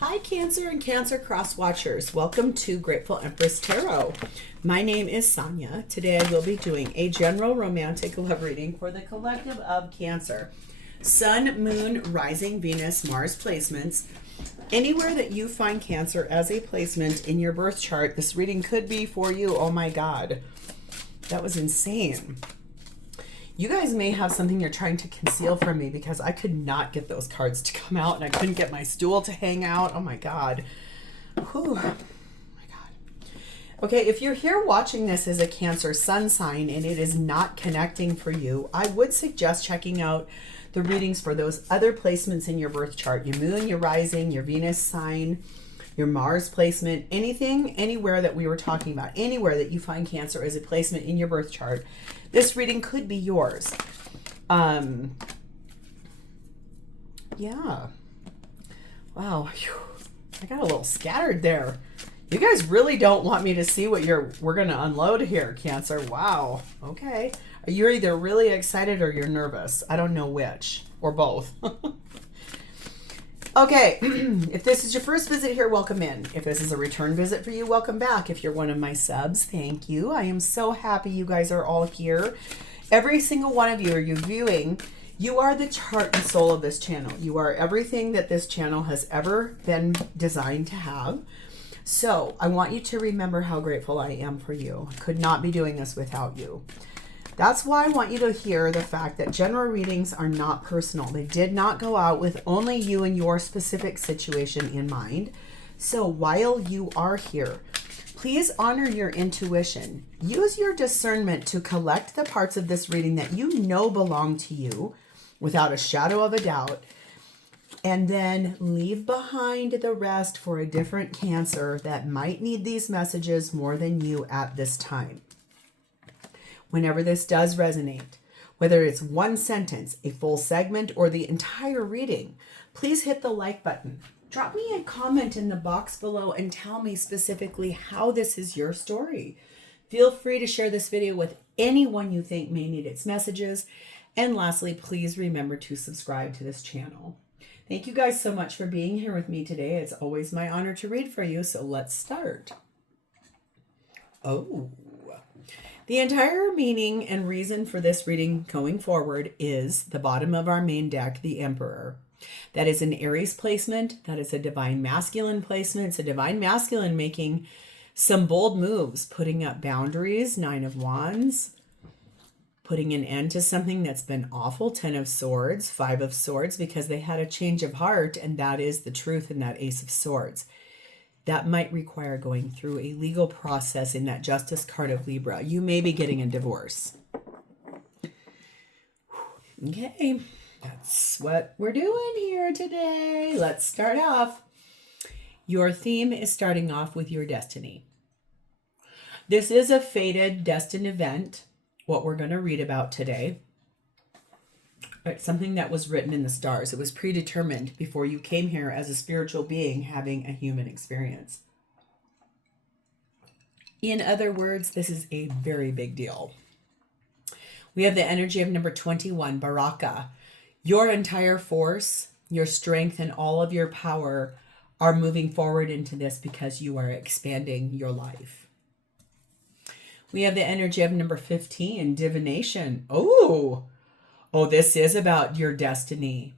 Hi, Cancer and Cancer Cross Watchers. Welcome to Grateful Empress Tarot. My name is Sonia. Today I will be doing a general romantic love reading for the collective of Cancer. Sun, Moon, Rising, Venus, Mars placements. Anywhere that you find Cancer as a placement in your birth chart, this reading could be for you. Oh my God. That was insane. You guys may have something you're trying to conceal from me because I could not get those cards to come out and I couldn't get my stool to hang out. Oh my God. Whew. Oh my God. Okay, if you're here watching this as a Cancer sun sign and it is not connecting for you, I would suggest checking out the readings for those other placements in your birth chart. Your moon, your rising, your Venus sign, your Mars placement, anything, anywhere that we were talking about, anywhere that you find Cancer as a placement in your birth chart, this reading could be yours. Yeah. Wow. Whew. I got a little scattered there. You guys really don't want me to see what we're going to unload here, Cancer. Wow. Okay. You're either really excited or you're nervous. I don't know which, or both. Okay, if this is your first visit here, welcome in. If this is a return visit for you, welcome back. If you're one of my subs, thank you. I am so happy you guys are all here. Every single one of you, are you viewing? You are the heart and soul of this channel. You are everything that this channel has ever been designed to have. So I want you to remember how grateful I am for you. I could not be doing this without you. That's why I want you to hear the fact that general readings are not personal. They did not go out with only you and your specific situation in mind. So while you are here, please honor your intuition. Use your discernment to collect the parts of this reading that you know belong to you without a shadow of a doubt. And then leave behind the rest for a different Cancer that might need these messages more than you at this time. Whenever this does resonate, whether it's one sentence, a full segment, or the entire reading, please hit the like button. Drop me a comment in the box below and tell me specifically how this is your story. Feel free to share this video with anyone you think may need its messages. And lastly, please remember to subscribe to this channel. Thank you guys so much for being here with me today. It's always my honor to read for you, so let's start. Oh. The entire meaning and reason for this reading going forward is the bottom of our main deck, the Emperor. That is an Aries placement. That is a divine masculine placement. It's a divine masculine making some bold moves, putting up boundaries, 9 of Wands, putting an end to something that's been awful, 10 of Swords, 5 of Swords, because they had a change of heart, and that is the truth in that Ace of Swords. That might require going through a legal process in that Justice card of Libra. You may be getting a divorce. Okay, that's what we're doing here today. Let's start off. Your theme is starting off with your destiny. This is a fated, destined event, what we're going to read about today. It's something that was written in the stars. It was predetermined before you came here as a spiritual being having a human experience. In other words, this is a very big deal. We have the energy of number 21, Baraka. Your entire force, your strength, and all of your power are moving forward into this because you are expanding your life. We have the energy of number 15, Divination. Oh, this is about your destiny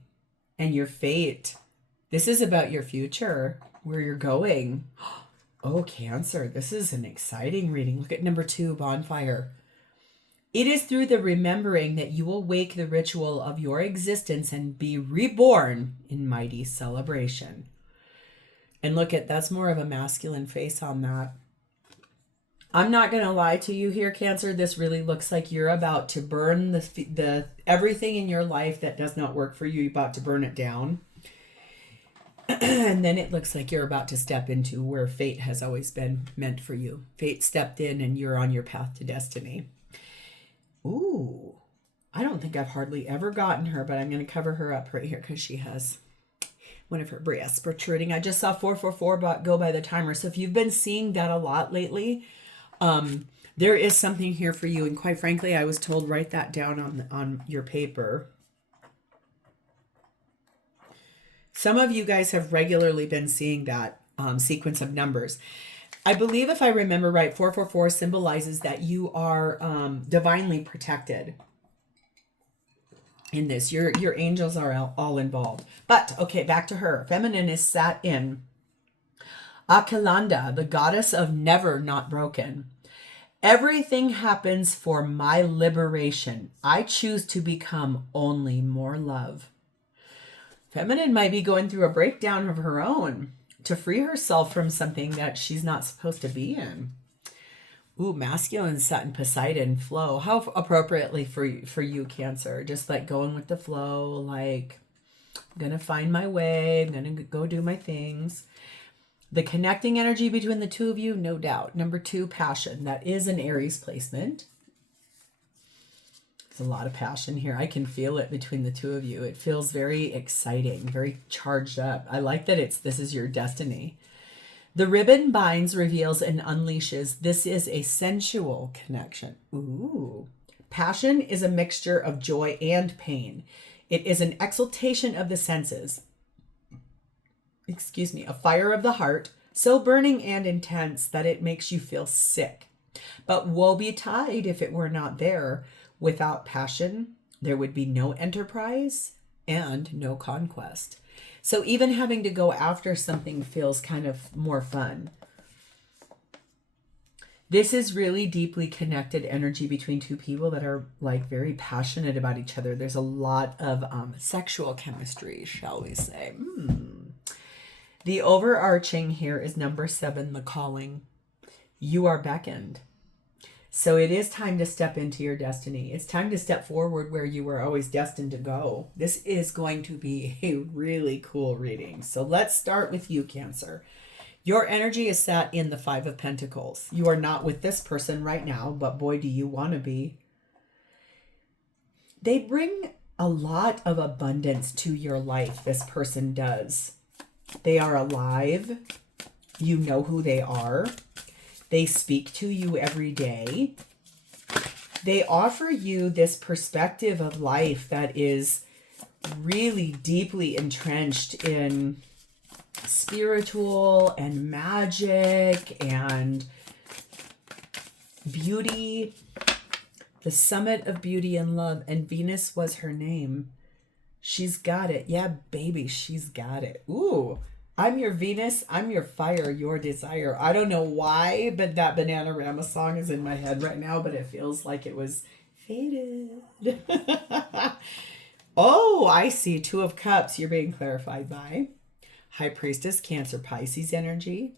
and your fate. This is about your future, where you're going. Oh, Cancer, this is an exciting reading. Look at number 2, Bonfire. It is through the remembering that you will wake the ritual of your existence and be reborn in mighty celebration. And look at, that's more of a masculine face on that. I'm not going to lie to you here, Cancer. This really looks like you're about to burn the everything in your life that does not work for you. You're about to burn it down. And then it looks like you're about to step into where fate has always been meant for you. Fate stepped in and you're on your path to destiny. Ooh, I don't think I've hardly ever gotten her, but I'm going to cover her up right here because she has one of her breasts protruding. I just saw 444 go by the timer. So if you've been seeing that a lot lately, there is something here for you. And quite frankly, I was told write that down on your paper. Some of you guys have regularly been seeing that sequence of numbers. I believe, if I remember right, 444 symbolizes that you are divinely protected in this. Your angels are all involved. But, okay, back to her. Feminine is sat in Akalanda, the goddess of never not broken. Everything happens for my liberation. I choose to become only more love. Feminine might be going through a breakdown of her own to free herself from something that she's not supposed to be in. Ooh, masculine sat in Poseidon, flow. How appropriately for you, Cancer. Just like going with the flow, like, I'm going to find my way. I'm going to go do my things. The connecting energy between the two of you, no doubt. Number 2, passion. That is an Aries placement. There's a lot of passion here. I can feel it between the two of you. It feels very exciting, very charged up. I like that this is your destiny. The ribbon binds, reveals, and unleashes. This is a sensual connection. Ooh. Passion is a mixture of joy and pain. It is an exaltation of the senses. Excuse me, a fire of the heart, so burning and intense that it makes you feel sick. But woe betide if it were not there. Without passion, there would be no enterprise and no conquest. So even having to go after something feels kind of more fun. This is really deeply connected energy between two people that are like very passionate about each other. There's a lot of sexual chemistry, shall we say. The overarching here is number 7, the calling. You are beckoned. So it is time to step into your destiny. It's time to step forward where you were always destined to go. This is going to be a really cool reading. So let's start with you, Cancer. Your energy is sat in the 5 of Pentacles. You are not with this person right now, but boy, do you want to be. They bring a lot of abundance to your life, this person does. They are alive. You know who they are. They speak to you every day. They offer you this perspective of life that is really deeply entrenched in spiritual and magic and beauty. The summit of beauty and love. And Venus was her name. She's got it. Yeah, baby, she's got it. Ooh. I'm your Venus, I'm your fire, your desire. I don't know why, but that Bananarama song is in my head right now, but it feels like it was faded. Oh, I see. 2 of Cups you're being clarified by. High Priestess, Cancer, Pisces energy.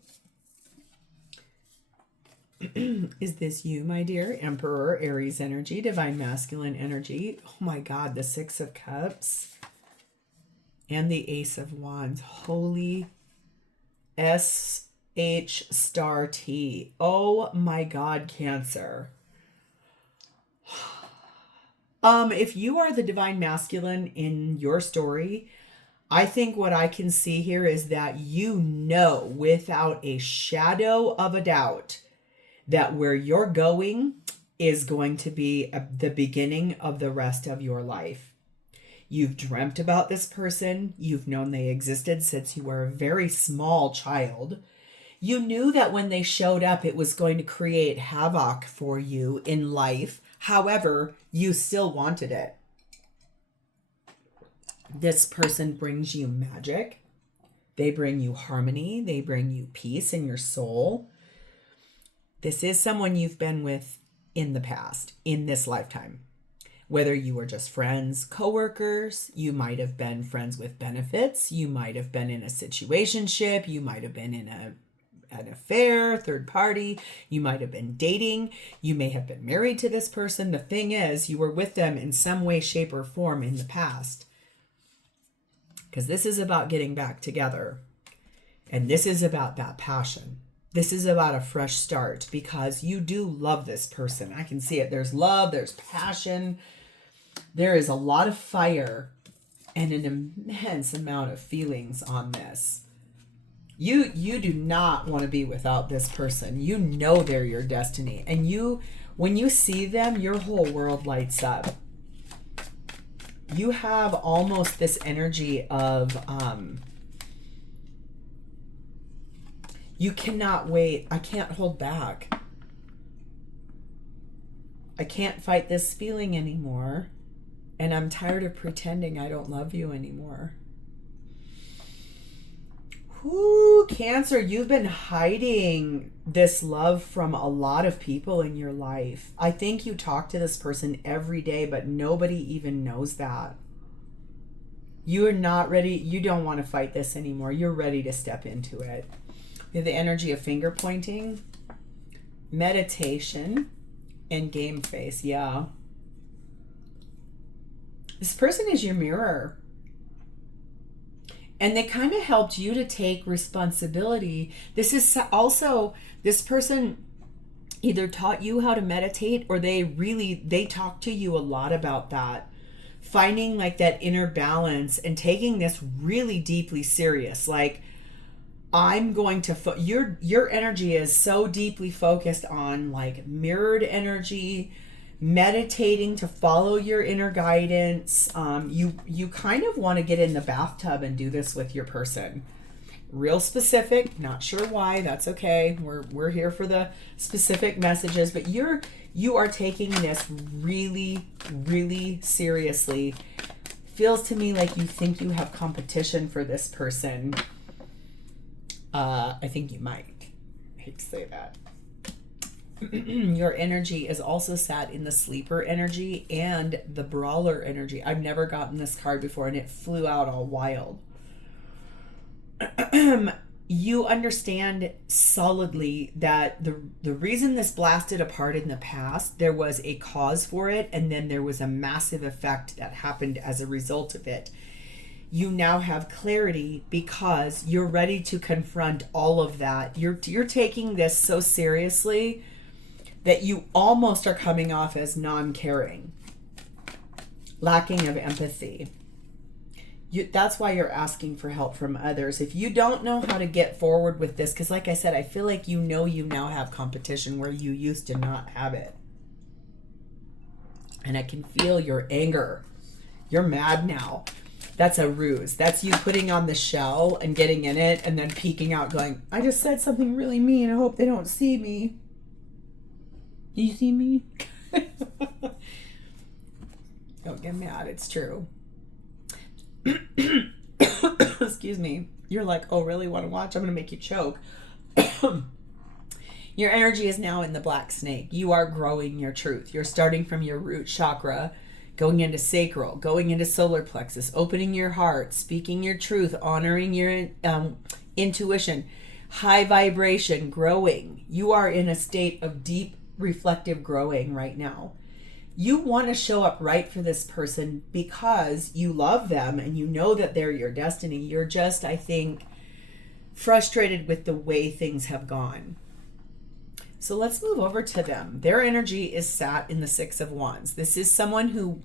Is this you, my dear? Emperor, Aries energy, Divine Masculine energy. Oh my God, the 6 of Cups. And the Ace of Wands. Holy SH star T. Oh my God, Cancer. If you are the Divine Masculine in your story, I think what I can see here is that you know without a shadow of a doubt that where you're going is going to be the beginning of the rest of your life. You've dreamt about this person. You've known they existed since you were a very small child. You knew that when they showed up, it was going to create havoc for you in life. However, you still wanted it. This person brings you magic. They bring you harmony. They bring you peace in your soul. This is someone you've been with in the past, in this lifetime. Whether you were just friends, coworkers, you might have been friends with benefits, you might have been in a situationship, you might have been in an affair, third party, you might have been dating, you may have been married to this person. The thing is, you were with them in some way, shape, or form in the past. Because this is about getting back together. And this is about that passion. This is about a fresh start because you do love this person. I can see it. There's love, there's passion. There is a lot of fire and an immense amount of feelings on this. You do not want to be without this person. You know they're your destiny. And when you see them, your whole world lights up. You have almost this energy of You cannot wait. I can't hold back. I can't fight this feeling anymore. And I'm tired of pretending I don't love you anymore. Whoo, Cancer, you've been hiding this love from a lot of people in your life. I think you talk to this person every day, but nobody even knows that. You are not ready. You don't want to fight this anymore. You're ready to step into it. You have the energy of finger pointing, meditation, and game face. Yeah. This person is your mirror. And they kind of helped you to take responsibility. This is also, this person either taught you how to meditate, or they talk to you a lot about that. Finding like that inner balance and taking this really deeply serious. Like, I'm going to, your energy is so deeply focused on like mirrored energy, meditating to follow your inner guidance. You kind of want to get in the bathtub and do this with your person. Real specific, not sure why, that's okay. We're here for the specific messages, but you are taking this really, really seriously. Feels to me like you think you have competition for this person. I think you might. I hate to say that. Your energy is also sat in the sleeper energy and the brawler energy. I've never gotten this card before, and it flew out all wild. You understand solidly that the reason this blasted apart in the past, there was a cause for it, and then there was a massive effect that happened as a result of it. You now have clarity because you're ready to confront all of that. You're taking this so seriously that you almost are coming off as non-caring, lacking of empathy. That's why you're asking for help from others. If you don't know how to get forward with this, because like I said, I feel like you now have competition where you used to not have it. And I can feel your anger. You're mad now. That's a ruse. That's you putting on the shell and getting in it and then peeking out going, I just said something really mean. I hope they don't see me. Do you see me? Don't get mad. It's true. Excuse me. You're like, oh, really want to watch? I'm going to make you choke. Your energy is now in the black snake. You are growing your truth. You're starting from your root chakra, going into sacral, going into solar plexus, opening your heart, speaking your truth, honoring your intuition, high vibration, growing. You are in a state of deep reflective growing right now. You want to show up right for this person because you love them and you know that they're your destiny. You're just, I think, frustrated with the way things have gone. So let's move over to them. Their energy is sat in the Six of Wands. This is someone who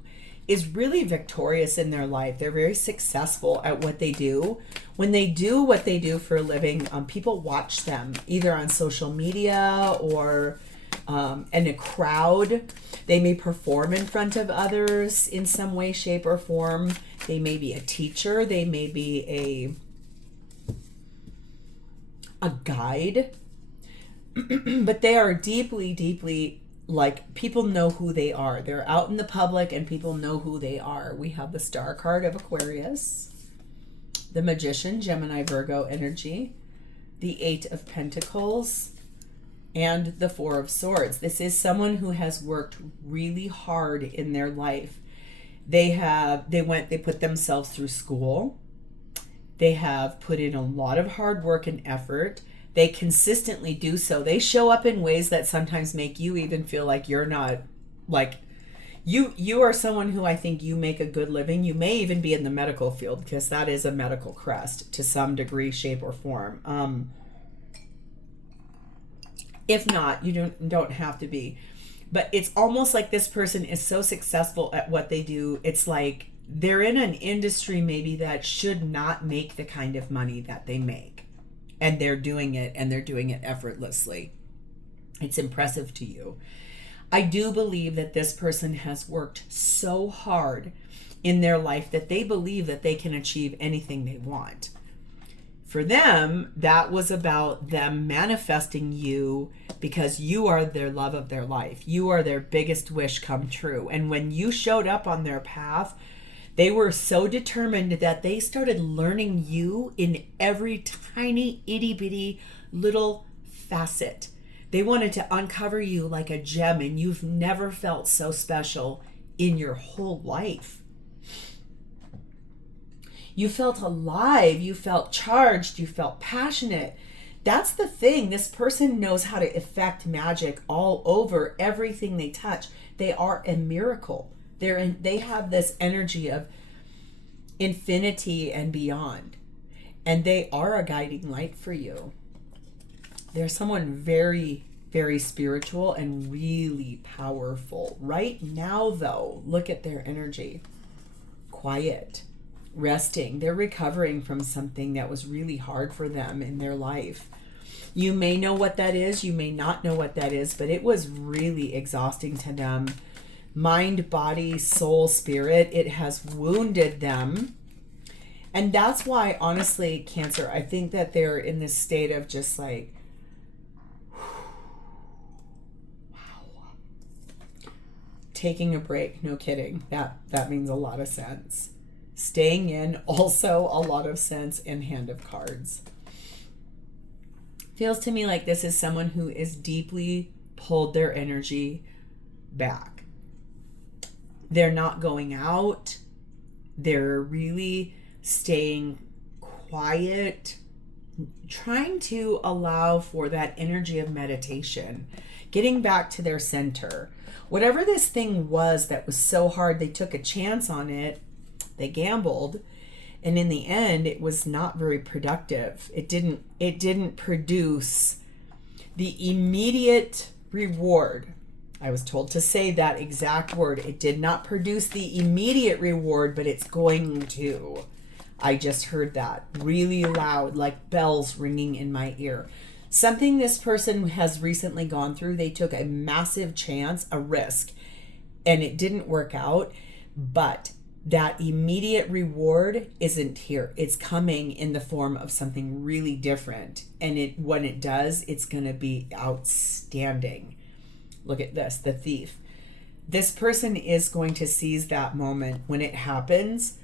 is really victorious in their life. They're very successful at what they do. When they do what they do for a living, people watch them either on social media or in a crowd. They may perform in front of others in some way, shape, or form. They may be a teacher. They may be a guide. But they are deeply, deeply, like, people know who they are. They're out in the public and people know who they are. We have the Star card of Aquarius, the Magician, Gemini, Virgo energy, the Eight of Pentacles, and the Four of Swords. This is someone who has worked really hard in their life. They put themselves through school. They have put in a lot of hard work and effort. They consistently do so. They show up in ways that sometimes make you even feel like you're not, like, you are someone who I think you make a good living. You may even be in the medical field because that is a medical crest to some degree, shape, or form. If not, you don't have to be. But it's almost like this person is so successful at what they do. It's like they're in an industry maybe that should not make the kind of money that they make. And they're doing it, and they're doing it effortlessly. It's impressive to you. I do believe that this person has worked so hard in their life that they believe that they can achieve anything they want. For them, that was about them manifesting you because you are their love of their life. You are their biggest wish come true. And when you showed up on their path, they were so determined that they started learning you in every tiny itty bitty little facet. They wanted to uncover you like a gem, and you've never felt so special in your whole life. You felt alive, you felt charged, you felt passionate. That's the thing. This person knows how to effect magic all over everything they touch. They are a miracle. They have this energy of infinity and beyond. And they are a guiding light for you. They're someone very, very spiritual and really powerful. Right now, though, look at their energy. Quiet. Resting. They're recovering from something that was really hard for them in their life. You may know what that is. You may not know what that is, but it was really exhausting to them. Mind, body, soul, spirit. It has wounded them. And that's why, honestly, Cancer, I think that they're in this state of just like, wow. Taking a break. No kidding. That means a lot of sense. Staying in, also a lot of sense, and Hand of Cards. Feels to me like this is someone who is deeply pulled their energy back. They're not going out. They're really staying quiet, trying to allow for that energy of meditation, getting back to their center. Whatever this thing was that was so hard, they took a chance on it. They gambled, and in the end, it was not very productive. It didn't produce the immediate reward. I was told to say that exact word. It did not produce the immediate reward, but it's going to. I just heard that really loud, like bells ringing in my ear. Something this person has recently gone through. They took a massive chance, a risk, and it didn't work out, but that immediate reward isn't here. It's coming in the form of something really different. And when it does, it's going to be outstanding. Look at this, the Thief. This person is going to seize that moment. When it happens,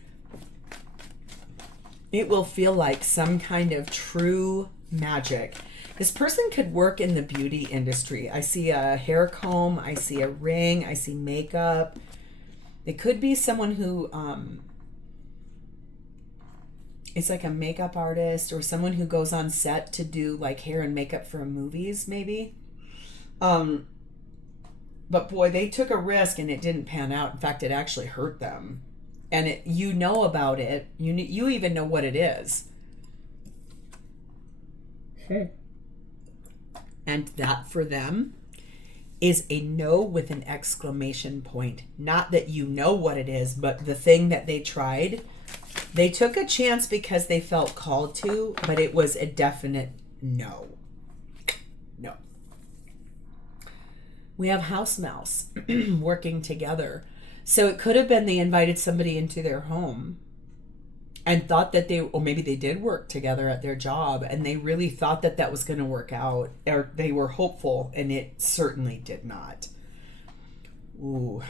it will feel like some kind of true magic. This person could work in the beauty industry. I see a hair comb. I see a ring. I see makeup. It could be someone who is like a makeup artist, or someone who goes on set to do like hair and makeup for movies, maybe. But boy, they took a risk and it didn't pan out. In fact, it actually hurt them. And you know about it. You even know what it is. Okay. And that for them is a no with an exclamation point. Not that you know what it is, but the thing that they tried, they took a chance because they felt called to, but it was a definite no. No. We have House Mouse working together. So it could have been they invited somebody into their home and thought that or maybe they did work together at their job, and they really thought that that was going to work out, or they were hopeful, and it certainly did not. Ooh.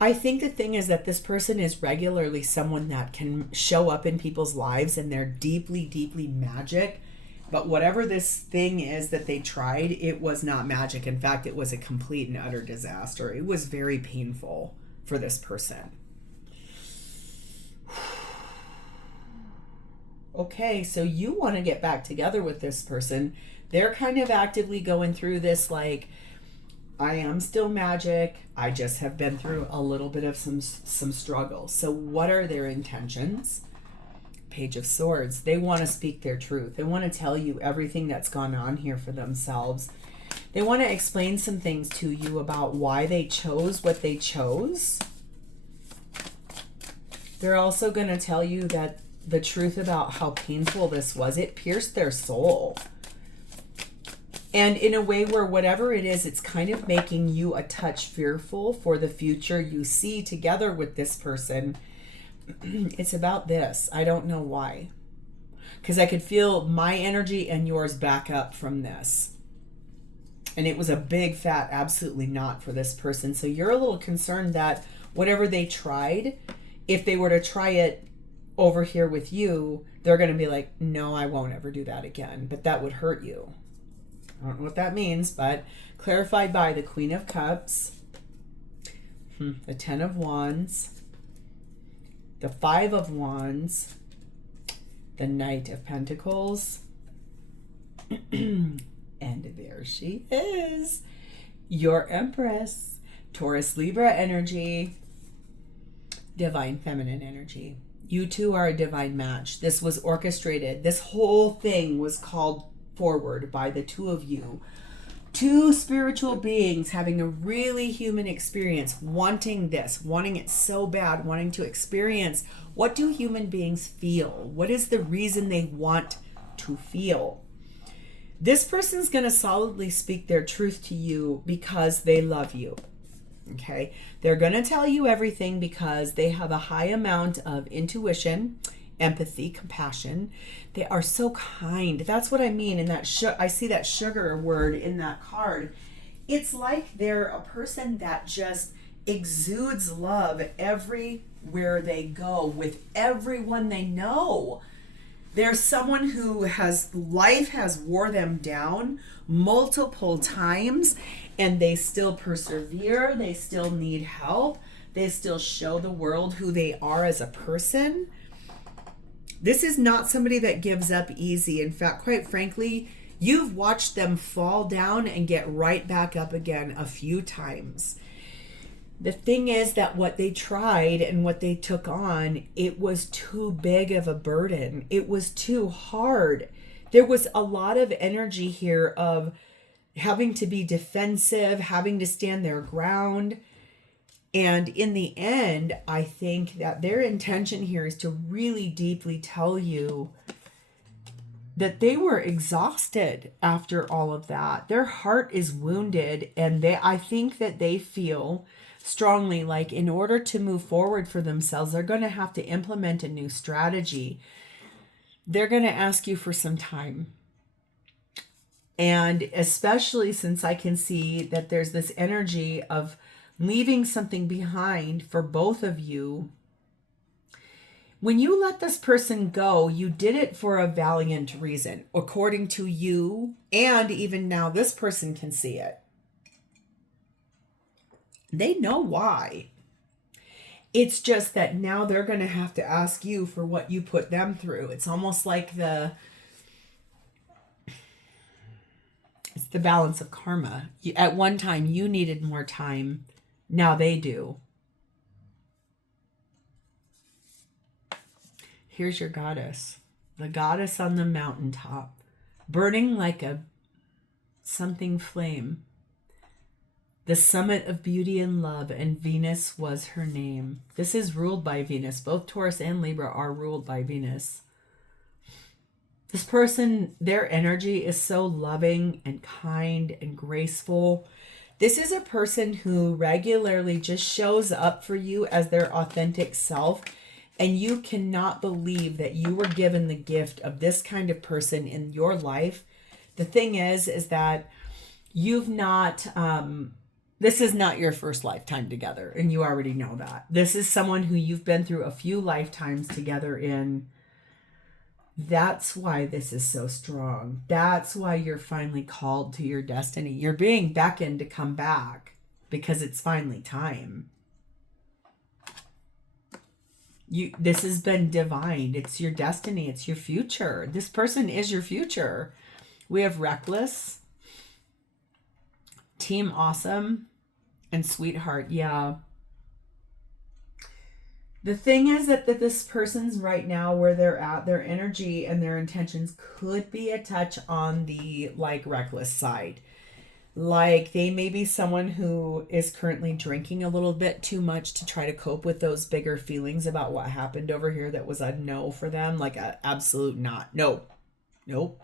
I think the thing is that this person is regularly someone that can show up in people's lives, and they're deeply, deeply magic. But whatever this thing is that they tried, it was not magic. In fact, it was a complete and utter disaster. It was very painful for this person. Okay, so you want to get back together with this person. They're kind of actively going through this, like, I am still magic. I just have been through a little bit of some struggle. So what are their intentions? Page of Swords. They want to speak their truth. They want to tell you everything that's gone on here for themselves. They want to explain some things to you about why they chose what they chose. They're also going to tell you that the truth about how painful this was. It pierced their soul. And in a way where whatever it is, it's kind of making you a touch fearful for the future you see together with this person. It's about this. I don't know why. Because I could feel my energy and yours back up from this. And it was a big fat absolutely not for this person. So you're a little concerned that whatever they tried, if they were to try it over here with you, they're going to be like, no, I won't ever do that again. But that would hurt you. I don't know what that means, but clarified by the Queen of Cups, the Ten of Wands, the Five of Wands, the Knight of Pentacles, and there she is, your Empress, Taurus Libra energy, divine feminine energy. You two are a divine match. This was orchestrated. This whole thing was called forward by the two of you. Two spiritual beings having a really human experience, wanting this, wanting it so bad, wanting to experience. What do human beings feel? What is the reason they want to feel? This person's going to solidly speak their truth to you because they love you. Okay? They're going to tell you everything because they have a high amount of intuition, empathy, compassion. They are so kind. That's what I mean in that I see that sugar word in that card. It's like they're a person that just exudes love everywhere they go with everyone they know. They're someone who life has wore them down multiple times and they still persevere. They still need help. They still show the world who they are as a person. This is not somebody that gives up easy. In fact, quite frankly, you've watched them fall down and get right back up again a few times. The thing is that what they tried and what they took on, it was too big of a burden. It was too hard. There was a lot of energy here of having to be defensive, having to stand their ground. And in the end, I think that their intention here is to really deeply tell you that they were exhausted after all of that. Their heart is wounded, and I think that they feel strongly like in order to move forward for themselves, they're going to have to implement a new strategy. They're going to ask you for some time. And especially since I can see that there's this energy of leaving something behind for both of you. When you let this person go, you did it for a valiant reason, according to you, and even now this person can see it. They know why. It's just that now they're going to have to ask you for what you put them through. It's almost like it's the balance of karma. At one time, you needed more time. Now they do. Here's your goddess. The goddess on the mountaintop. Burning like something flame. The summit of beauty and love, and Venus was her name. This is ruled by Venus. Both Taurus and Libra are ruled by Venus. This person, their energy is so loving and kind and graceful. This is a person who regularly just shows up for you as their authentic self, and you cannot believe that you were given the gift of this kind of person in your life. The thing is that you've not... this is not your first lifetime together, and you already know that. This is someone who you've been through a few lifetimes together in. That's why this is so strong. That's why you're finally called to your destiny. You're being beckoned to come back because it's finally time. This has been divined. It's your destiny. It's your future. This person is your future. We have Reckless, Team Awesome, and Sweetheart. Yeah. The thing is that this person's right now where they're at, their energy and their intentions could be a touch on the reckless side. Like they may be someone who is currently drinking a little bit too much to try to cope with those bigger feelings about what happened over here that was a no for them. Like a absolute not. No. Nope.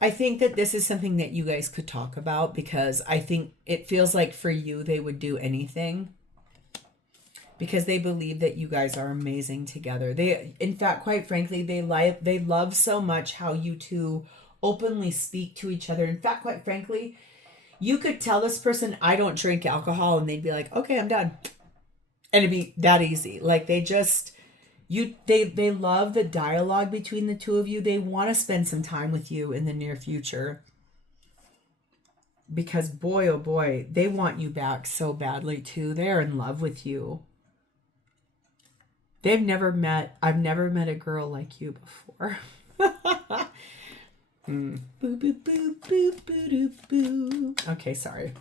I think that this is something that you guys could talk about because I think it feels like for you they would do anything. because they believe that you guys are amazing together. They, in fact, quite frankly, they love so much how you two openly speak to each other. In fact, quite frankly, you could tell this person, I don't drink alcohol, and they'd be like, okay, I'm done. And it'd be that easy. Like, they just, they love the dialogue between the two of you. They want to spend some time with you in the near future. Because boy, oh boy, they want you back so badly too. They're in love with you. I've never met a girl like you before. Boo, boo, boo, boo, boo, boo, boo. Okay, sorry.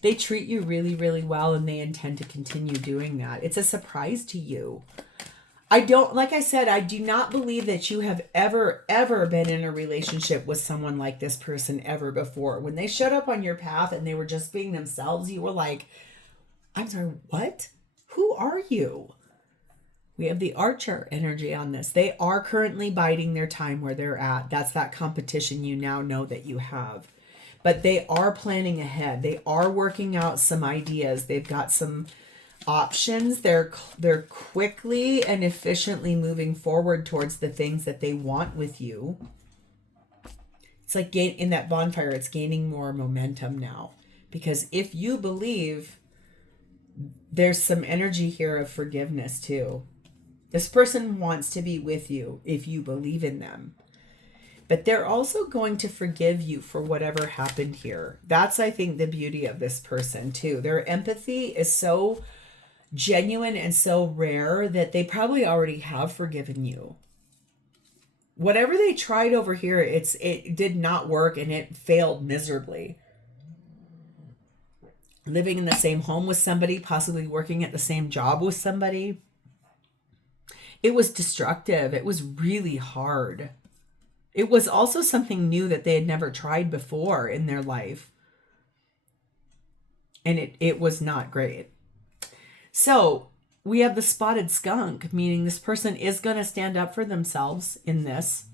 They treat you really, really well, and they intend to continue doing that. It's a surprise to you. Like I said, I do not believe that you have ever been in a relationship with someone like this person ever before. When they showed up on your path and they were just being themselves, you were like, I'm sorry, what? Who are you? We have the Archer energy on this. They are currently biding their time where they're at. That's that competition you now know that you have. But they are planning ahead. They are working out some ideas. They've got some options. They're quickly and efficiently moving forward towards the things that they want with you. It's like in that bonfire, it's gaining more momentum now. Because if you believe, there's some energy here of forgiveness too. This person wants to be with you if you believe in them. But they're also going to forgive you for whatever happened here. That's, I think, the beauty of this person too. Their empathy is so genuine and so rare that they probably already have forgiven you. Whatever they tried over here, it did not work, and it failed miserably. Living in the same home with somebody, possibly working at the same job with somebody. It was destructive. It was really hard. It was also something new that they had never tried before in their life. And it was not great. So we have the spotted skunk, meaning this person is going to stand up for themselves in this.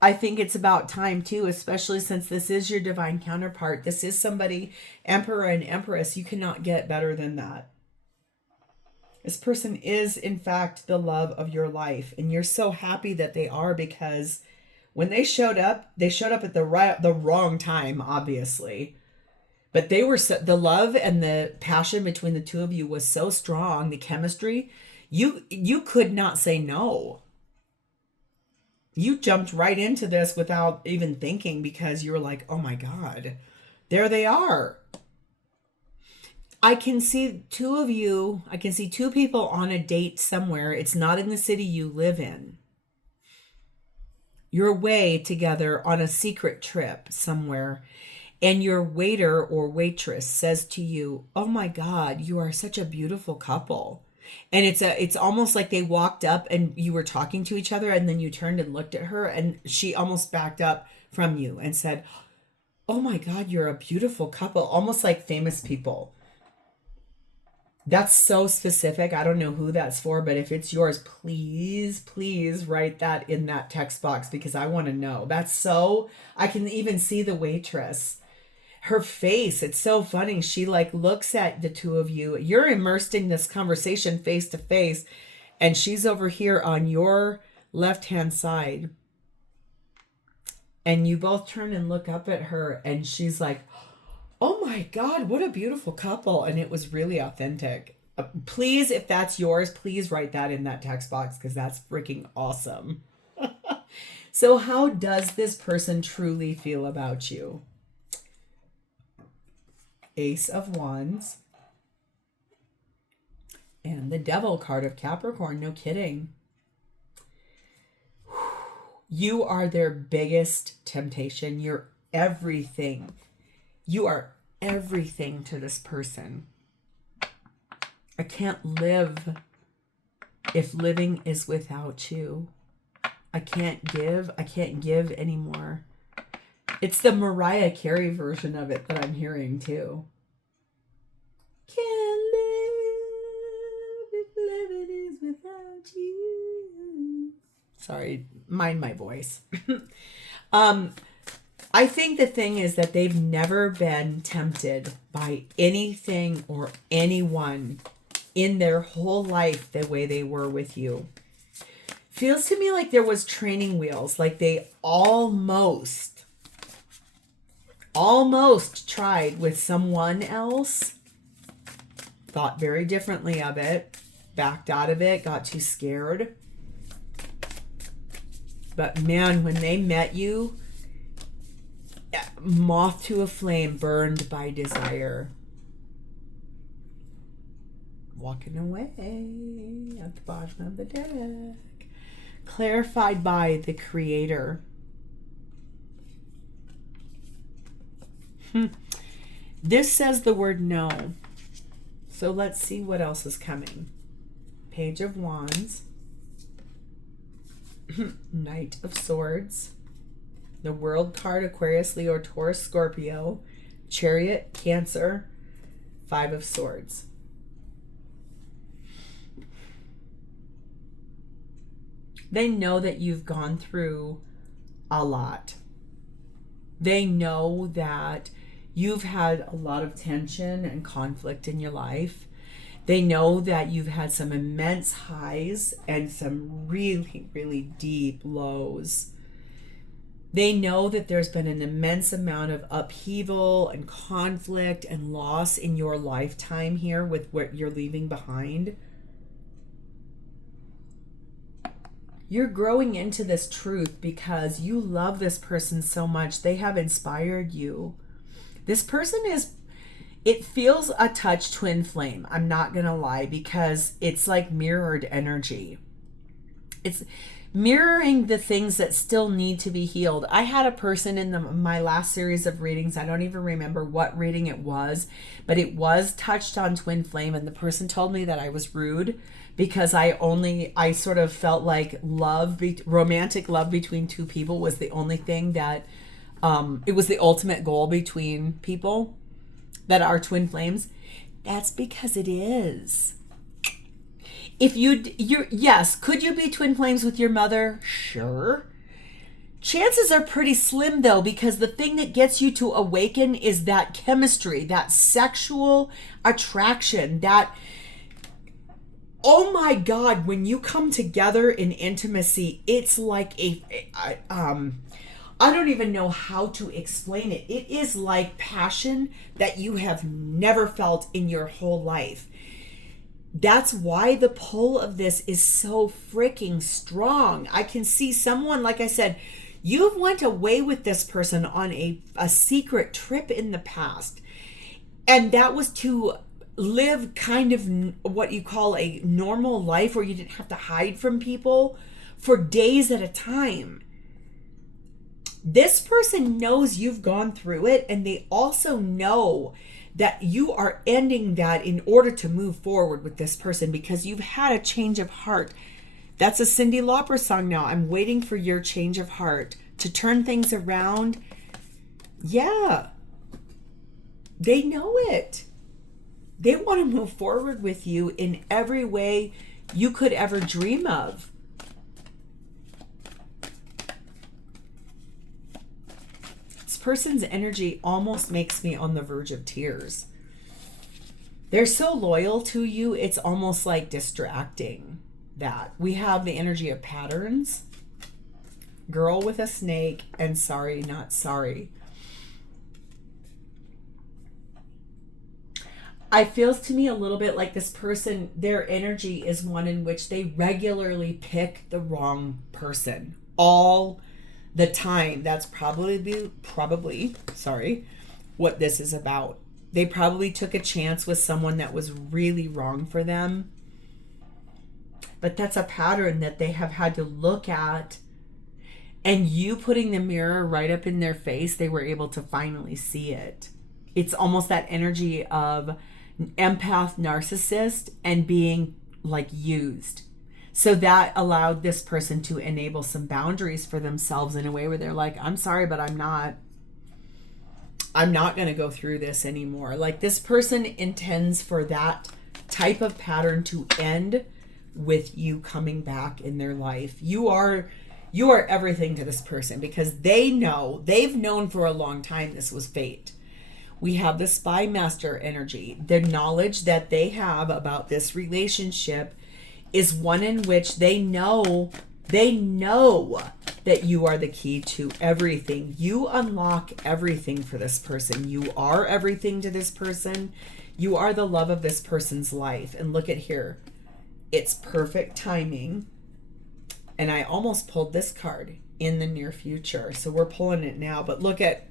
I think it's about time too, especially since this is your divine counterpart. This is somebody, Emperor and Empress. You cannot get better than that. This person is, in fact, the love of your life. And you're so happy that they are, because when they showed up at the wrong time, obviously. But they were the love and the passion between the two of you was so strong, the chemistry. You could not say no. You jumped right into this without even thinking, because you were like, oh my God, there they are. I can see two of you. I can see two people on a date somewhere. It's not in the city you live in. You're away together on a secret trip somewhere. And your waiter or waitress says to you, oh my God, you are such a beautiful couple. And it's almost like they walked up and you were talking to each other, and then you turned and looked at her, and she almost backed up from you and said, oh my God, you're a beautiful couple. Almost like famous people. That's so specific. I don't know who that's for, but if it's yours, please write that in that text box, because I want to know. I can even see the waitress. Her face, it's so funny. She looks at the two of you. You're immersed in this conversation face to face, and she's over here on your left-hand side. And you both turn and look up at her, and she's like, oh my God, what a beautiful couple. And it was really authentic. Please, if that's yours, please write that in that text box, because that's freaking awesome. So how does this person truly feel about you? Ace of Wands. And the Devil card of Capricorn. No kidding. You are their biggest temptation. You're everything. You are everything to this person. I can't live if living is without you. I can't give anymore. It's the Mariah Carey version of it that I'm hearing too. Can't live if living is without you. Sorry, mind my voice. I think the thing is that they've never been tempted by anything or anyone in their whole life the way they were with you. Feels to me like there was training wheels, like they almost tried with someone else, thought very differently of it, backed out of it, got too scared. But man, when they met you, moth to a flame, burned by desire. Walking away at the bottom of the deck. Clarified by the Creator. This says the word no. So let's see what else is coming. Page of Wands. Knight of Swords. The World card, Aquarius, Leo, Taurus, Scorpio. Chariot, Cancer. Five of Swords. They know that you've gone through a lot. They know that you've had a lot of tension and conflict in your life. They know that you've had some immense highs and some really, really deep lows. They know that there's been an immense amount of upheaval and conflict and loss in your lifetime here with what you're leaving behind. You're growing into this truth because you love this person so much. They have inspired you. This person is, it feels a touch twin flame. I'm not going to lie, because it's like mirrored energy. It's mirroring the things that still need to be healed. I had a person in my last series of readings, I don't even remember what reading it was, but it was touched on twin flame, and the person told me that I was rude because I sort of felt like romantic love between two people was the only thing that, it was the ultimate goal between people that are twin flames. That's because it is. If yes, could you be twin flames with your mother? Sure. Chances are pretty slim though, because the thing that gets you to awaken is that chemistry, that sexual attraction, that, oh my God, when you come together in intimacy, it's like I don't even know how to explain it. It is like passion that you have never felt in your whole life. That's why the pull of this is so freaking strong. I can see someone, like I said, you've went away with this person on a secret trip in the past. And that was to live kind of what you call a normal life where you didn't have to hide from people for days at a time. This person knows you've gone through it, and they also know that you are ending that in order to move forward with this person because you've had a change of heart. That's a Cyndi Lauper song now. I'm waiting for your change of heart to turn things around. Yeah. They know it. They want to move forward with you in every way you could ever dream of. This person's energy almost makes me on the verge of tears. They're so loyal to you, it's almost like distracting that. We have the energy of patterns, girl with a snake, and sorry, not sorry. It feels to me a little bit like this person, their energy is one in which they regularly pick the wrong person all the time. That's probably what this is about. They probably took a chance with someone that was really wrong for them. But that's a pattern that they have had to look at. And you putting the mirror right up in their face, they were able to finally see it. It's almost that energy of empath narcissist and being like used. So that allowed this person to enable some boundaries for themselves in a way where they're like, I'm sorry, but I'm not going to go through this anymore. Like, this person intends for that type of pattern to end with you coming back in their life. You are You are everything to this person because they've known for a long time this was fate. We have the spy master energy. The knowledge that they have about this relationship is one in which they know that you are the key to everything. You unlock everything for this person. You are everything to this person. You are the love of this person's life. And look at here. It's perfect timing. And I almost pulled this card, in the near future. So we're pulling it now. But look at,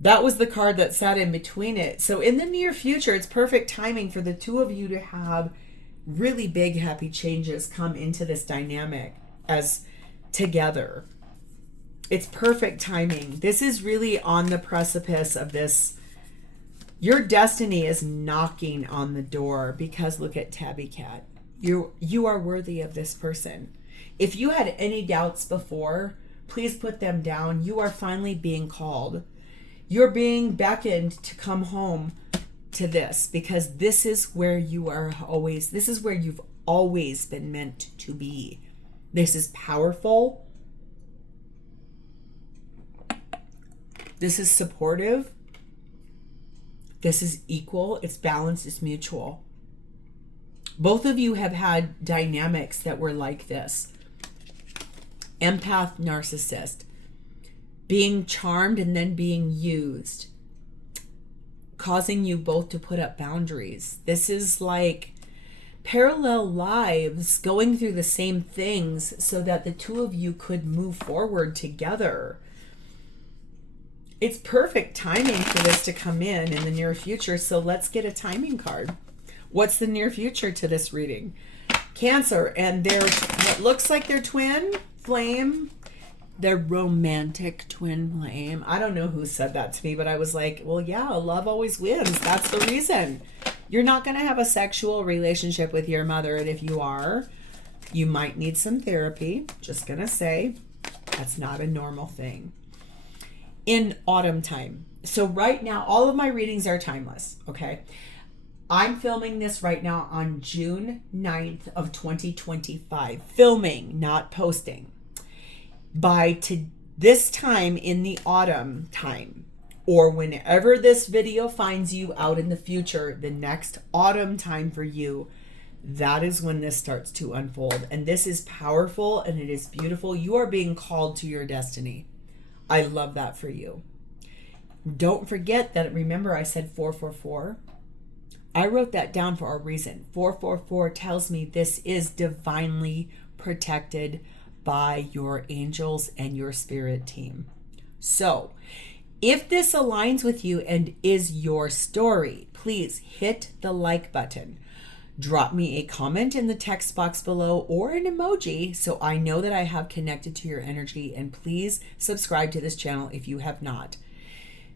that was the card that sat in between it. So in the near future, it's perfect timing for the two of you to have really big happy changes come into this dynamic as together. It's perfect timing. This is really on the precipice of this. Your destiny is knocking on the door because look at Tabby Cat. You are worthy of this person. If you had any doubts before, please put them down. You are finally being called. You're being beckoned to come home to this because this is where you've always been meant to be. This is powerful. This is supportive. This is equal. It's balanced. It's mutual. Both of you have had dynamics that were like this. Empath, narcissist. Being charmed and then being used. Causing you both to put up boundaries. This is like parallel lives going through the same things so that the two of you could move forward together. It's perfect timing for this to come in the near future. So let's get a timing card. What's the near future to this reading? Cancer and their what looks like their twin flame. Their romantic twin flame. I don't know who said that to me, but I was like, well, yeah, love always wins. That's the reason. You're not going to have a sexual relationship with your mother. And if you are, you might need some therapy. Just going to say, that's not a normal thing. In autumn time. So right now, all of my readings are timeless. Okay. I'm filming this right now on June 9th of 2025. Filming, not posting. By this time in the autumn time, or whenever this video finds you out in the future, the next autumn time for you, that is when this starts to unfold. And this is powerful and it is beautiful. You are being called to your destiny. I love that for you. Don't forget that, remember I said 444? I wrote that down for a reason. 444 tells me this is divinely protected by your angels and your spirit team. So if this aligns with you and is your story, please hit the like button. Drop me a comment in the text box below or an emoji so I know that I have connected to your energy, and please subscribe to this channel if you have not.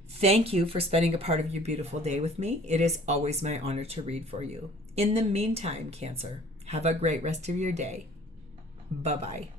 Thank you for spending a part of your beautiful day with me. It is always my honor to read for you. In the meantime, Cancer, have a great rest of your day. Bye-bye.